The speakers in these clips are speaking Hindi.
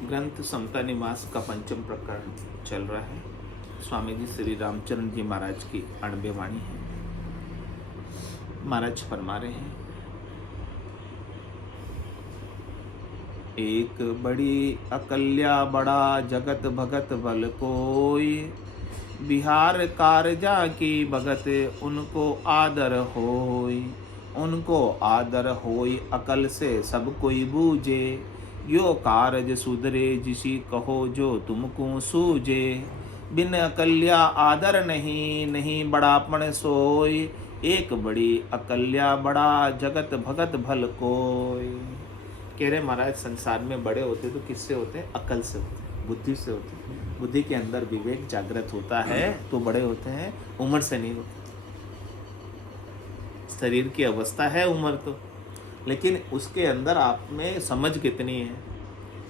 ग्रंथ समता निवास का पंचम प्रकरण चल रहा है। स्वामी जी श्री रामचरण जी महाराज की 98 वाणी है। महाराज फरमा रहे हैं, एक बड़ी अकल्या बड़ा जगत भगत बल कोई, बिहार कारजा की भगत उनको आदर होई। उनको आदर होई अकल से सब कोई बूझे, यो कारज सुधरे जिसी कहो जो तुमको सूझे। बिन अकल्या आदर नहीं, नहीं बड़ापन सोई। एक बड़ी अकल्या बड़ा जगत भगत भल कोई। कह रहे महाराज, संसार में बड़े होते तो किससे होते हैं? अकल से होते हैं, बुद्धि से होते हैं। बुद्धि के अंदर विवेक जागृत होता है तो बड़े होते हैं, उम्र से नहीं होते। शरीर की अवस्था है उम्र तो, लेकिन उसके अंदर आप में समझ कितनी है।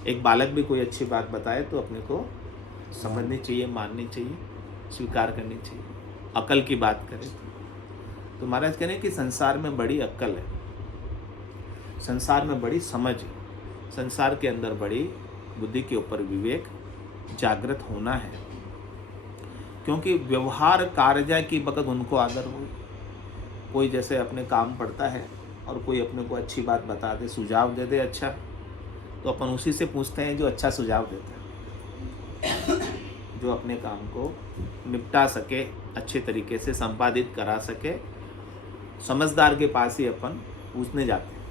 एक बालक भी कोई अच्छी बात बताए तो अपने को समझनी चाहिए, माननी चाहिए, स्वीकार करनी चाहिए। अकल की बात करें तो महाराज कह रहे हैं कि संसार में बड़ी अक्ल है, संसार में बड़ी समझ है, संसार के अंदर बड़ी बुद्धि के ऊपर विवेक जागृत होना है। क्योंकि व्यवहार कार्य की बगत उनको आदर हो। कोई जैसे अपने काम पड़ता है और कोई अपने को अच्छी बात बता दे, सुझाव दे दे अच्छा, तो अपन उसी से पूछते हैं जो अच्छा सुझाव देता है, जो अपने काम को निपटा सके, अच्छे तरीके से संपादित करा सके। समझदार के पास ही अपन पूछने जाते हैं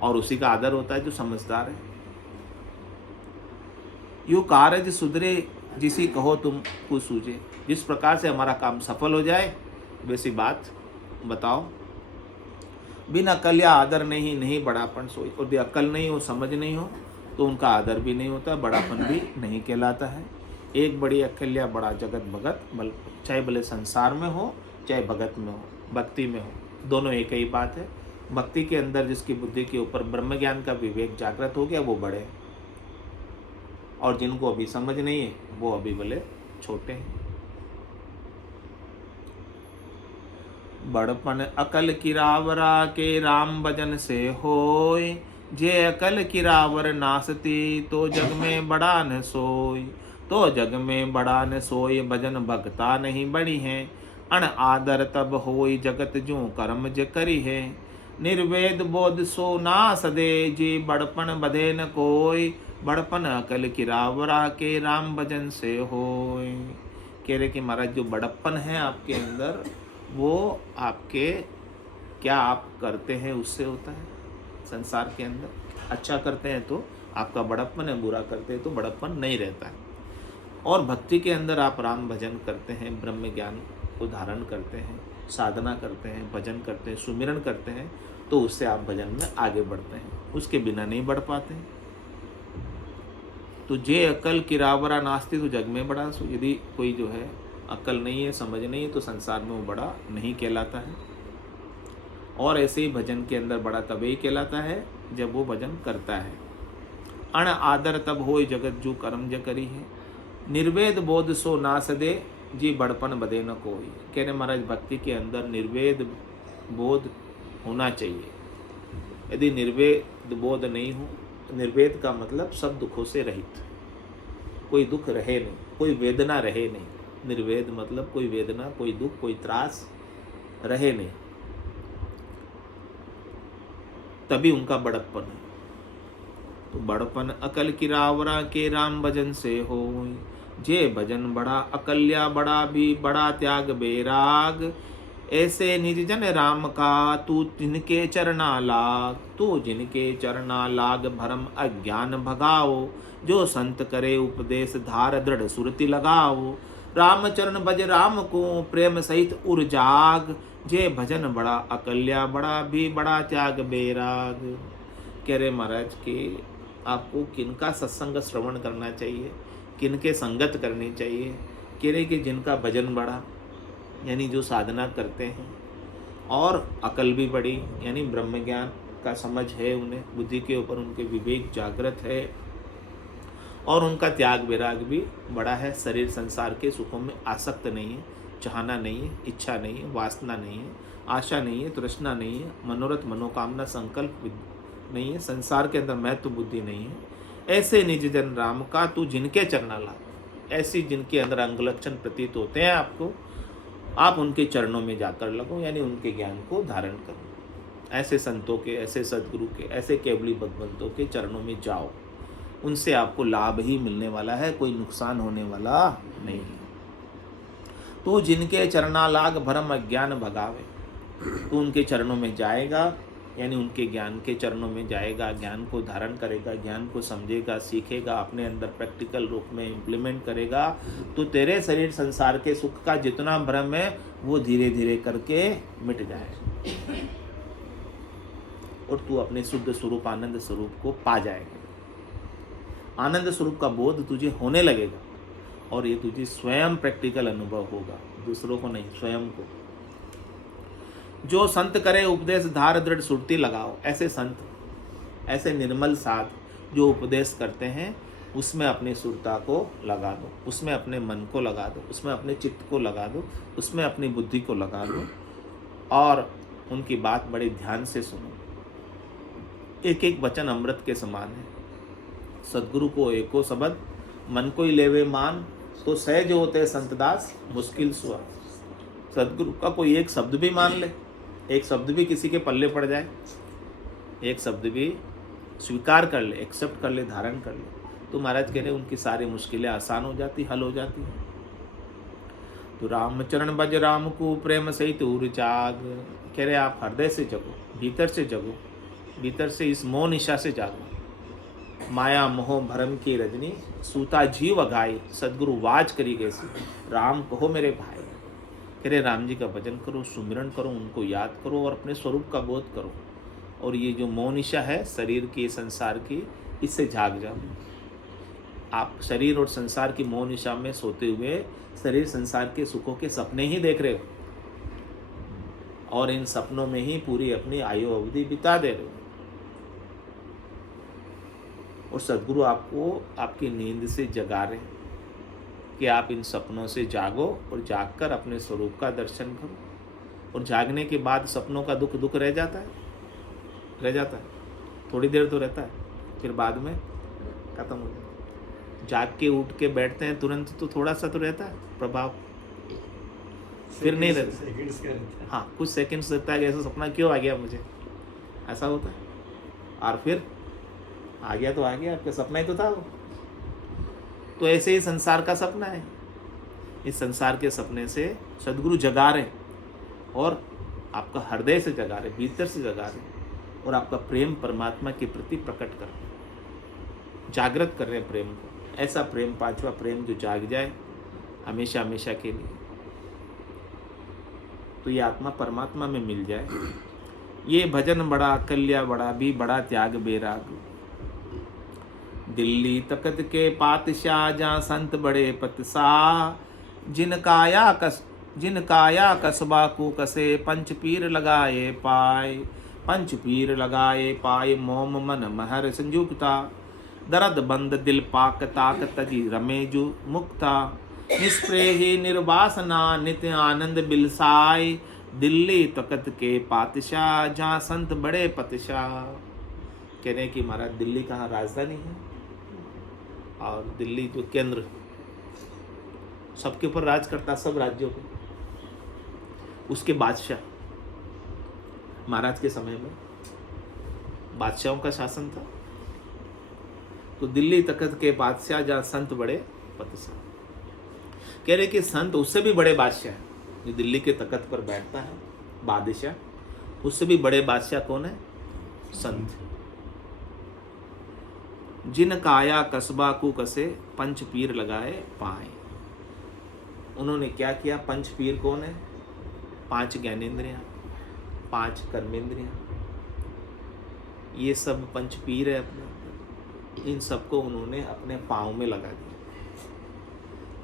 और उसी का आदर होता है जो समझदार है। यो कारज सुधरे जिसी कहो तुम को सूझे। जिस प्रकार से हमारा काम सफल हो जाए वैसी बात बताओ। बिन अकल या आदर नहीं, नहीं बड़ापन सोई। और यदि अकल नहीं हो, समझ नहीं हो तो उनका आदर भी नहीं होता, बड़ापन भी नहीं कहलाता है। एक बड़ी अकल या बड़ा जगत भगत बल, चाहे भले संसार में हो चाहे भगत में हो, भक्ति में हो, दोनों एक ही बात है। भक्ति के अंदर जिसकी बुद्धि के ऊपर ब्रह्म ज्ञान का विवेक जागृत हो गया वो बड़े, और जिनको अभी समझ नहीं है वो अभी भले छोटे हैं। बड़पन अकल किरावरा के राम भजन से होय। जे अकल किरावर नासती तो जग में बड़ा न सोय। तो जग में बड़ा न सोय भजन भक्ता नहीं बड़ी है। अण आदर तब होय जगत जो कर्म ज करी है। निर्वेद बोध सो ना सदे जी बड़पन बधे न कोय। बड़पन अकल किरावरा के राम भजन से होय। कह रहे कि महाराज जो बड़प्पन है आपके अंदर वो आपके क्या आप करते हैं उससे होता है। संसार के अंदर अच्छा करते हैं तो आपका बड़प्पन है, बुरा करते हैं तो बड़प्पन नहीं रहता है। और भक्ति के अंदर आप राम भजन करते हैं, ब्रह्म ज्ञान को धारण करते हैं, साधना करते हैं, भजन करते हैं, सुमिरन करते हैं, तो उससे आप भजन में आगे बढ़ते हैं, उसके बिना नहीं बढ़ पाते। तो जे अकल किरावरा नास्ती तो जग में बड़ा सो। यदि कोई जो है अकल नहीं है, समझ नहीं है, तो संसार में वो बड़ा नहीं कहलाता है। और ऐसे ही भजन के अंदर बड़ा तभी कहलाता है जब वो भजन करता है। अण आदर तब होय जगत जो कर्म ज करी है। निर्वेद बोध सो ना सदे जी बड़पन बदे न कोई। कहने महाराज भक्ति के अंदर निर्वेद बोध होना चाहिए। यदि निर्वेद बोध नहीं हो, निर्वेद का मतलब सब दुखों से रहित, कोई दुख रहे नहीं, कोई वेदना रहे नहीं। निर्वेद मतलब कोई वेदना, कोई दुख, कोई त्रास रहे नहीं, तभी उनका बड़प्पन है। तो बड़पन अकल किरावरा के राम भजन से हो। जे भजन बड़ा अकल्या बड़ा भी बड़ा त्याग बेराग। ऐसे निज जन राम का तू जिनके चरना लाग। तू जिनके चरना लाग भरम अज्ञान भगाओ। जो संत करे उपदेश धार दृढ़ सुरति लगाओ। राम चरण भज राम को प्रेम सहित उर जाग। जे भजन बड़ा अकल्या बड़ा भी बड़ा त्याग बेराग। कह रहे महाराज कि आपको किनका सत्संग श्रवण करना चाहिए, किनके संगत करनी चाहिए। कह रहे कि जिनका भजन बड़ा यानी जो साधना करते हैं, और अकल भी बड़ी यानी ब्रह्म ज्ञान का समझ है उन्हें, बुद्धि के ऊपर उनके विवेक जागृत है, और उनका त्याग विराग भी बड़ा है। शरीर संसार के सुखों में आसक्त नहीं है, चाहना नहीं है, इच्छा नहीं है, वासना नहीं है, आशा नहीं है, तृष्णा नहीं है, मनोरथ मनोकामना संकल्प नहीं है, संसार के अंदर महत्व बुद्धि नहीं है, ऐसे निज जन राम का तू जिनके चरणा ला, ऐसी जिनके अंदर अंगलक्षण प्रतीत होते हैं आपको, आप उनके चरणों में जाकर लगो, यानी उनके ज्ञान को धारण करो। ऐसे संतों के, ऐसे सदगुरु के, ऐसे केवली भगवंतों के चरणों में जाओ, उनसे आपको लाभ ही मिलने वाला है, कोई नुकसान होने वाला नहीं है। तो जिनके चरणा लाग भरम अज्ञान भगावे, तो उनके चरणों में जाएगा, यानी उनके ज्ञान के चरणों में जाएगा, ज्ञान को धारण करेगा, ज्ञान को समझेगा, सीखेगा, अपने अंदर प्रैक्टिकल रूप में इम्प्लीमेंट करेगा, तो तेरे शरीर संसार के सुख का जितना भ्रम है वो धीरे धीरे करके मिट जाएगा और तू अपने शुद्ध स्वरूप आनंद स्वरूप को पा जाएगा। आनंद स्वरूप का बोध तुझे होने लगेगा और ये तुझे स्वयं प्रैक्टिकल अनुभव होगा, दूसरों को नहीं, स्वयं को। जो संत करे उपदेश धार दृढ़ सुरती लगाओ, ऐसे संत, ऐसे निर्मल साध जो उपदेश करते हैं उसमें अपनी सुरता को लगा दो, उसमें अपने मन को लगा दो, उसमें अपने चित्त को लगा दो, उसमें अपनी बुद्धि को लगा दो और उनकी बात बड़े ध्यान से सुनो। एक एक वचन अमृत के समान है। सदगुरु को एको शब्द मन को ही लेवे मान, तो सहज होते संतदास मुश्किल सुआ। सदगुरु का कोई एक शब्द भी मान ले, एक शब्द भी किसी के पल्ले पड़ जाए, एक शब्द भी स्वीकार कर ले, एक्सेप्ट कर ले, धारण कर ले, तो महाराज कह रहे उनकी सारी मुश्किलें आसान हो जाती, हल हो जाती है। तो रामचरण भज राम को प्रेम सहित उर जाग, कह रहे आप हृदय से जगो, भीतर से जगो, भीतर से इस मोह निशा से जागो। माया मोह भरम की रजनी सूता जीव अघाई, सदगुरु वाज करी गैसी, राम कहो मेरे भाई। कह रहे राम जी का भजन करो, सुमिरन करो, उनको याद करो और अपने स्वरूप का बोध करो। और ये जो मोह निशा है शरीर की, संसार की, इससे जाग जाओ। आप शरीर और संसार की मोह निशा में सोते हुए शरीर संसार के सुखों के सपने ही देख रहे हो और इन सपनों में ही पूरी अपनी आयु अवधि बिता दे रहे हो। और सदगुरु आपको आपकी नींद से जगा रहे हैं कि आप इन सपनों से जागो और जागकर अपने स्वरूप का दर्शन करो। और जागने के बाद सपनों का दुख दुख रह जाता है, रह जाता है, थोड़ी देर तो रहता है, फिर बाद में खत्म हो जाता है। जाग के उठ के बैठते हैं तुरंत तो थोड़ा सा तो रहता है प्रभाव, फिर नहीं रहता। हाँ, कुछ सेकंड्स रहता है कि ऐसा सपना क्यों आ गया मुझे, ऐसा होता है। और फिर आ गया तो आ गया, आपका सपना ही तो था वो। तो ऐसे ही संसार का सपना है। इस संसार के सपने से सदगुरु जगा रहे और आपका हृदय से जगा रहे, भीतर से जगा रहे और आपका प्रेम परमात्मा के प्रति प्रकट कर रहे, जागृत कर रहे हैं प्रेम को। ऐसा प्रेम, पांचवा प्रेम जो जाग जाए हमेशा हमेशा के लिए, तो ये आत्मा परमात्मा में मिल जाए। ये भजन बड़ा कल्या बड़ा भी बड़ा त्याग बेराग। दिल्ली तख्त के पातशाह जहाँ संत बड़े पतसा, जिन काया कसबा को कसे, पंच पीर लगाए पाए, पंच पीर लगाए पाए, मोम मन महर संयुक्ता, दर्द बंद दिल पाक ताक तजी रमेजु मुक्ता, निष्प्रेही निर्वासना नित्य आनंद बिलसाय, दिल्ली तख्त के पातशाह जहाँ संत बड़े पतशाह। कह रहे हैं कि महाराज दिल्ली कहाँ राजधानी है और दिल्ली जो केंद्र सबके ऊपर राज करता, सब राज्यों को, उसके बादशाह। महाराज के समय में बादशाहों का शासन था। तो दिल्ली तख्त के बादशाह जहाँ संत बड़े पतशाह। कह रहे कि संत उससे भी बड़े बादशाह है जो दिल्ली के तख्त पर बैठता है, बादशाह, उससे भी बड़े बादशाह कौन है? संत। जिन काया कस्बा को कसे, पंच पीर लगाए पाए। उन्होंने क्या किया? पंच पीर कौन है? 5 ज्ञानेंद्रियां, 5 कर्मेंद्रियां, ये सब पंच पीर है अपने। इन सबको उन्होंने अपने पाँव में लगा दिया,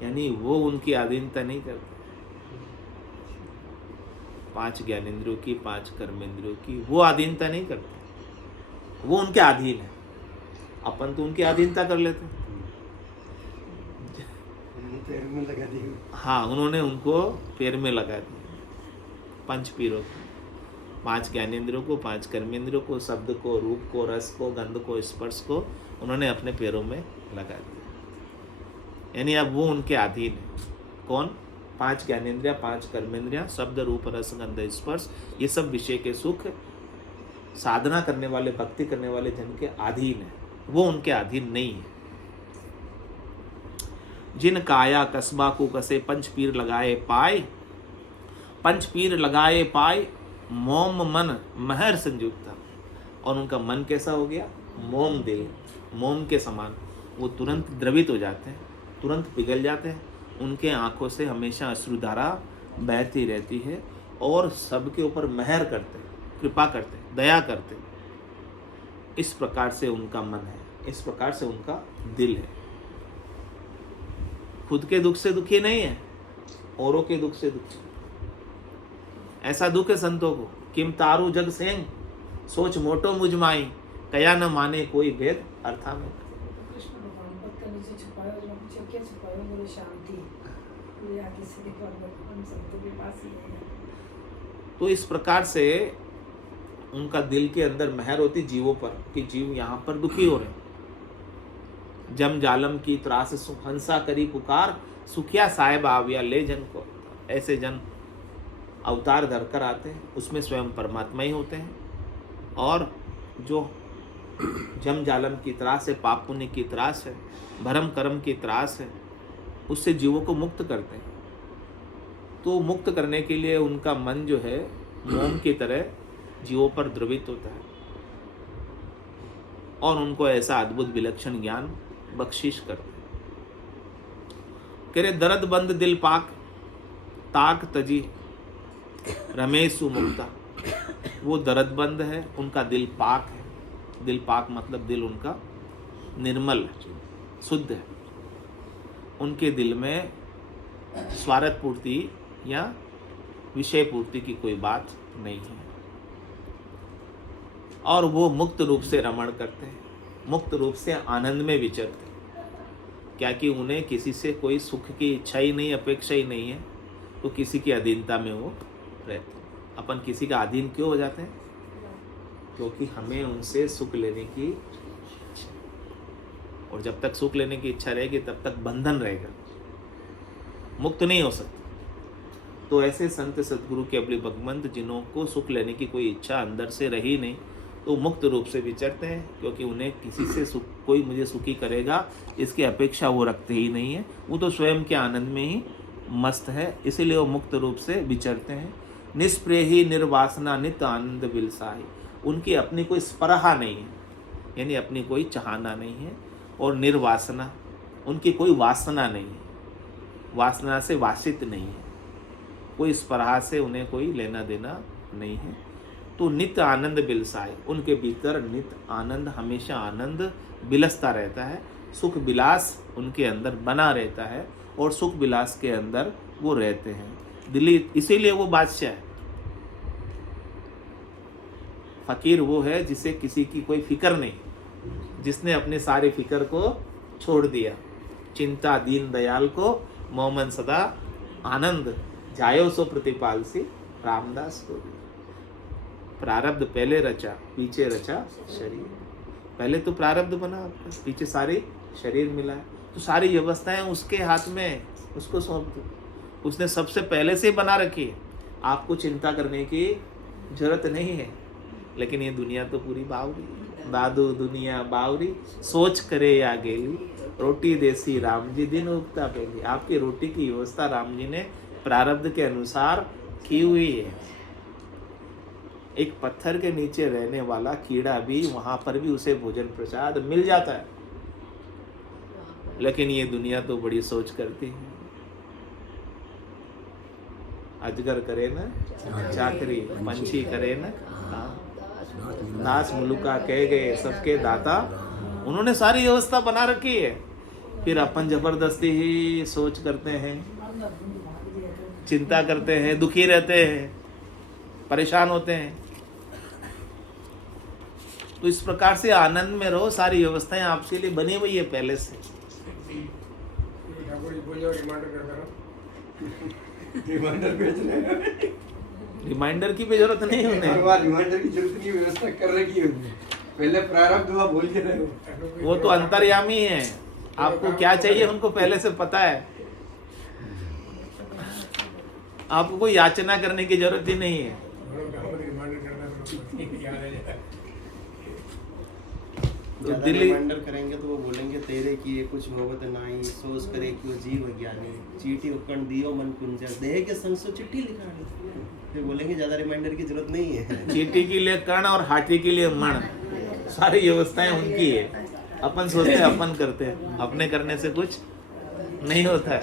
यानी वो उनकी अधीनता नहीं करते। 5 ज्ञानेंद्रियों की, 5 कर्मेंद्रियों की वो अधीनता नहीं करते, वो उनके अधीन है। अपन तो उनकी अधीनता कर लेते हैं। पैर में लगा दी। हाँ, उन्होंने उनको पैर में लगा दिया। पंच पीरों को, 5 ज्ञानेंद्रियों को, 5 कर्मेंद्रियों को, शब्द को, रूप को, रस को, गंध को, स्पर्श को उन्होंने अपने पैरों में लगा दिया। यानी अब वो उनके अधीन है। कौन? 5 ज्ञानेंद्रिया, 5 कर्मेंद्रिया, शब्द, रूप, रस, गंध, स्पर्श, ये सब विषय के सुख साधना करने वाले, भक्ति करने वाले जन के अधीन है, वो उनके अधीन नहीं है। जिन काया कस्बा को कसे पंच पीर लगाए पाए, पंच पीर लगाए पाए, मोम मन महर संयुक्ता। और उनका मन कैसा हो गया? मोम दिल, मोम के समान। वो तुरंत द्रवित हो जाते हैं, तुरंत पिघल जाते हैं। उनके आंखों से हमेशा अश्रुधारा बहती रहती है और सबके ऊपर महर करते हैं, कृपा करते हैं, दया करते हैं। इस प्रकार से उनका मन है, इस प्रकार से उनका दिल है। खुद के दुख से दुखी नहीं है, औरों के दुख से दुखी। ऐसा दुख है संतों को, किम तारू जग सेंग, सोच मोटो मुझमाई, कया न माने कोई भेद अर्था में। कृष्ण भगवान पद के नीचे छुपाए और नीचे क्या छुपाए? मेरी शांति। ये आगे से देखो, हम संतों के पास ही है। तो इस प्रकार से उनका दिल के अंदर महर होती जीवों पर, कि जीव यहाँ पर दुखी हो रहे। जम जालम की त्रास सुख हंसा करी पुकार, सुखिया साहेब आविया ले जन को। ऐसे जन अवतार धरकर आते हैं, उसमें स्वयं परमात्मा ही होते हैं। और जो जम जालम की त्रास है, पाप पुण्य की त्रास है, भरम कर्म की त्रास है, उससे जीवों को मुक्त करते हैं। तो मुक्त करने के लिए उनका मन जो है मोम की तरह जीवों पर द्रवित होता है और उनको ऐसा अद्भुत विलक्षण ज्ञान बख्शिश करते हैं। कह रहे दर्द बंद दिल पाक, ताक तजी रमेश सुमुक्ता। वो दर्दबंद है, उनका दिल पाक है। दिल पाक मतलब दिल उनका निर्मल है, शुद्ध है। उनके दिल में स्वार्थ पूर्ति या विषय पूर्ति की कोई बात नहीं है। और वो मुक्त रूप से रमण करते हैं, मुक्त रूप से आनंद में विचरते हैं। क्या कि उन्हें किसी से कोई सुख की इच्छा ही नहीं, अपेक्षा ही नहीं है, तो किसी की अधीनता में वो रहते हैं। अपन किसी का अधीन क्यों हो जाते हैं? क्योंकि हमें उनसे सुख लेने की इच्छा, और जब तक सुख लेने की इच्छा रहेगी तब तक बंधन रहेगा, मुक्त नहीं हो सकता। तो ऐसे संत सद्गुरु के अबली भगवंत जिन्हों को सुख लेने की कोई इच्छा अंदर से रही नहीं, तो मुक्त रूप से विचरते हैं, क्योंकि उन्हें किसी से सुख, कोई मुझे सुखी करेगा इसकी अपेक्षा वो रखते ही नहीं है। वो तो स्वयं के आनंद में ही मस्त है, इसीलिए वो मुक्त रूप से विचरते हैं। निष्प्रेही निर्वासना नित आनंद बिलसाही। उनकी अपनी कोई स्पृहा नहीं है, यानी अपनी कोई चाहना नहीं है। और निर्वासना, उनकी कोई वासना नहीं है, वासना से वासित नहीं है, कोई स्पृहा से उन्हें कोई लेना देना नहीं है। तो नित्य आनंद बिलसाए, उनके भीतर नित्य आनंद, हमेशा आनंद बिलसता रहता है। सुख विलास उनके अंदर बना रहता है और सुख विलास के अंदर वो रहते हैं। दिल्ली, इसीलिए वो बादशाह है। फकीर वो है जिसे किसी की कोई फिक्र नहीं, जिसने अपने सारे फिक्र को छोड़ दिया। चिंता दीन दयाल को, मोमन सदा आनंद, जायो सो प्रतिपाल सी रामदास को। प्रारब्ध पहले रचा, पीछे रचा शरीर। पहले तो प्रारब्ध बना आपका, पीछे सारी शरीर मिला है, तो सारी व्यवस्थाएं उसके हाथ में, उसको सौंप दो। उसने सबसे पहले से बना रखी है, आपको चिंता करने की जरूरत नहीं है। लेकिन ये दुनिया तो पूरी बावरी, दादू दुनिया बावरी, सोच करे या गेली, रोटी देसी राम जी दिन उगता पहली। आपकी रोटी की व्यवस्था राम जी ने प्रारब्ध के अनुसार की हुई है। एक पत्थर के नीचे रहने वाला कीड़ा भी, वहां पर भी उसे भोजन प्रसाद मिल जाता है। लेकिन ये दुनिया तो बड़ी सोच करती है। अजगर करे ना चाकरी, पंछी करे ना दास, मुलुका कह गए सबके दाता। उन्होंने सारी व्यवस्था बना रखी है, फिर अपन जबरदस्ती ही सोच करते हैं, चिंता करते हैं, दुखी रहते हैं, परेशान होते हैं। तो इस प्रकार से आनंद में रहो, सारी व्यवस्थाएं आपके लिए बनी हुई है पहले से। रिमाइंडर भेज रहे हैं। रिमाइंडर की भी जरूरत नहीं है उन्हें। हर बार रिमाइंडर की जरूरत नहीं, व्यवस्था कर रखी है उन्होंने। पहले प्रारब्ध हुआ बोल के रहे हो। वो तो अंतर्यामी है, आपको क्या चाहिए उनको पहले से पता है। आपको कोई याचना करने की जरूरत ही नहीं है। तो ज्यादा दिल्ली रिमाइंडर करेंगे तो वो बोलेंगे तेरे किए कुछ होवत नाही, सोच करे क्यों जीव ज्ञानी, चीटी उपकरण दियो मन कुंजर, देह के संग सो चिट्ठी लिखा है। फिर बोलेंगे ज्यादा रिमाइंडर की जरूरत नहीं है। चींटी के लिए कर्ण और हाथी के लिए मण, सारी व्यवस्थाएं उनकी है। अपन सोचते हैं अपन करते हैं, अपने करने से कुछ नहीं होता है।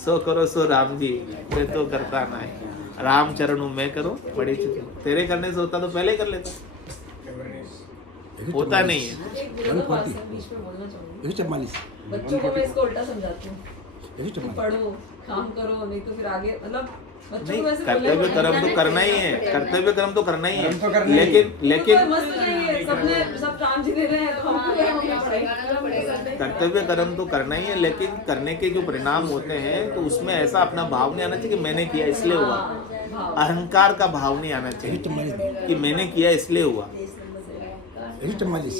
सो करो सो राम जी, मैं तो करता ना है। राम चरणों में करो बड़ी चीज। तेरे करने से होता तो पहले ही कर लेता, होता नहीं है। एक विरोधाभास है, बीच में बोलना चाहूंगी। 144 बच्चों को मैं इसको उल्टा समझाती हूँ, 144 पढ़ो काम करो, नहीं तो फिर आगे मतलब बच्चों नहीं, को वैसे कर्तव्य बोलने कर्म तो करना ही है, कर्तव्य कर्म तो करना ही कर्म तो है। करना ही है। लेकिन मस्त नहीं है, सबने सब राम जी दे रहे हैं तो हमको क्या होना पड़ेगा। कर्तव्य कर्म तो करना ही है, लेकिन करने के जो परिणाम होते हैं तो उसमें ऐसा अपना भाव नहीं आना चाहिए कि मैंने किया इसलिए हुआ। अहंकार का भाव नहीं आना चाहिए कि मैंने किया इसलिए हुआ। 144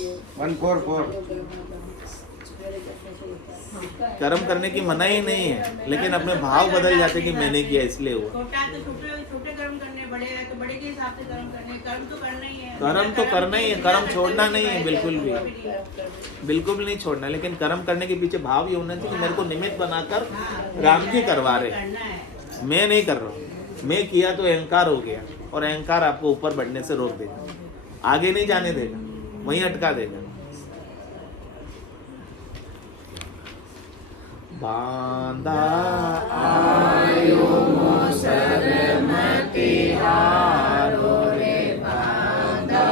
कर्म करने की मनाही नहीं है, लेकिन अपने भाव बदल जाते कि मैंने किया इसलिए हुआ। छोटा है तो छोटे कर्म करने, बड़े है तो बड़े के हिसाब से कर्म करने, कर्म तो करना ही है। कर्म तो करना ही है, कर्म छोड़ना नहीं है, बिल्कुल भी बिल्कुल भी नहीं छोड़ना। लेकिन कर्म करने के पीछे भाव ये होना चाहिए कि मेरे को निमित्त बनाकर राम जी करवा रहे, करना है। मैं नहीं कर रहा हूँ। मैं किया तो अहंकार हो गया, और अहंकार आपको ऊपर बढ़ने से रोक देगा, आगे नहीं जाने देगा, वहीं अटका देगा। बांधा आयो मोसर मतिहारो रे, बांधा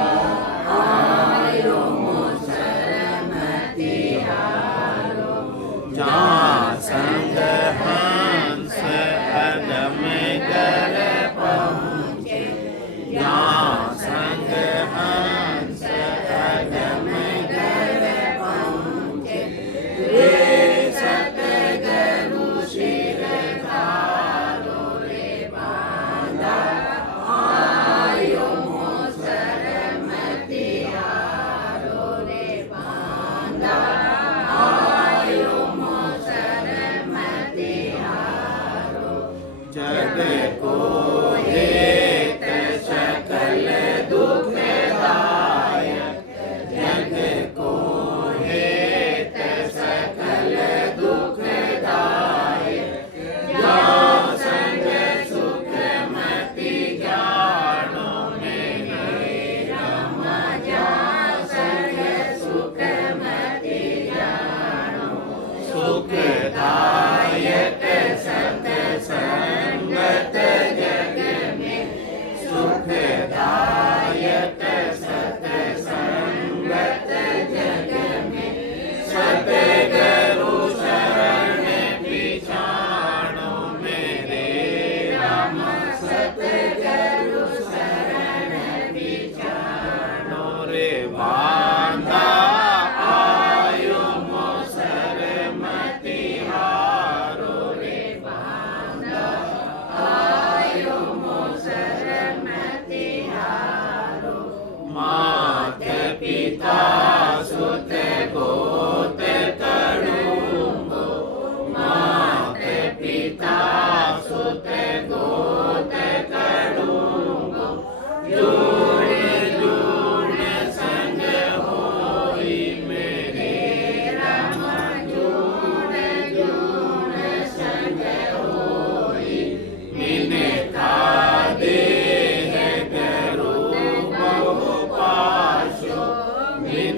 आयो मोसर मतिहारो, जहाँ संग हंस अदम कर पहुँचे, जहाँ संग हंस अदम कर पहुँचे, रे सतगुरु शिर धारो रे, बांधा आयो मोसर मतिहारो रे, बांधा आयो मोसर मतिहारो, जग को हेत सकल दुखदायक, जग को हेत सकल दुखदायक, जहाँ संग सुख मति जानो मेरे राम, जहाँ संग सुख मति जानो, सुखदायक सत्संगत जग में, सुखदायक सत्संगत जग में, सतगुरु शरण पिछाणो मेरे राम, सतगुरु शरण पिछाणो रे, बांधा आयो मोसर मतिहारो रे, बांधा आयो मोसर मतिहारो, मात पिता सुत गोत करूंगो, मात पिता सुत गोत करूंगो, जोड़ जोड़ संग होई मेरे राम, जोड़ जोड़ संग होई, मिनता देह करो बहु पाशो, मिनता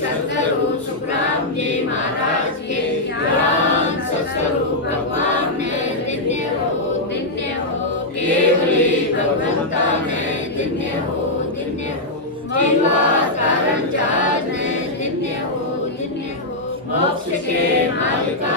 सतगुरु सुखराम जी महाराज के ज्ञान सतगुरु भगवान ने दिन्य हो केवली भगवंता ने दिन्य हो जीवा कारण चार ने दिन्य हो मोक्ष के मालिका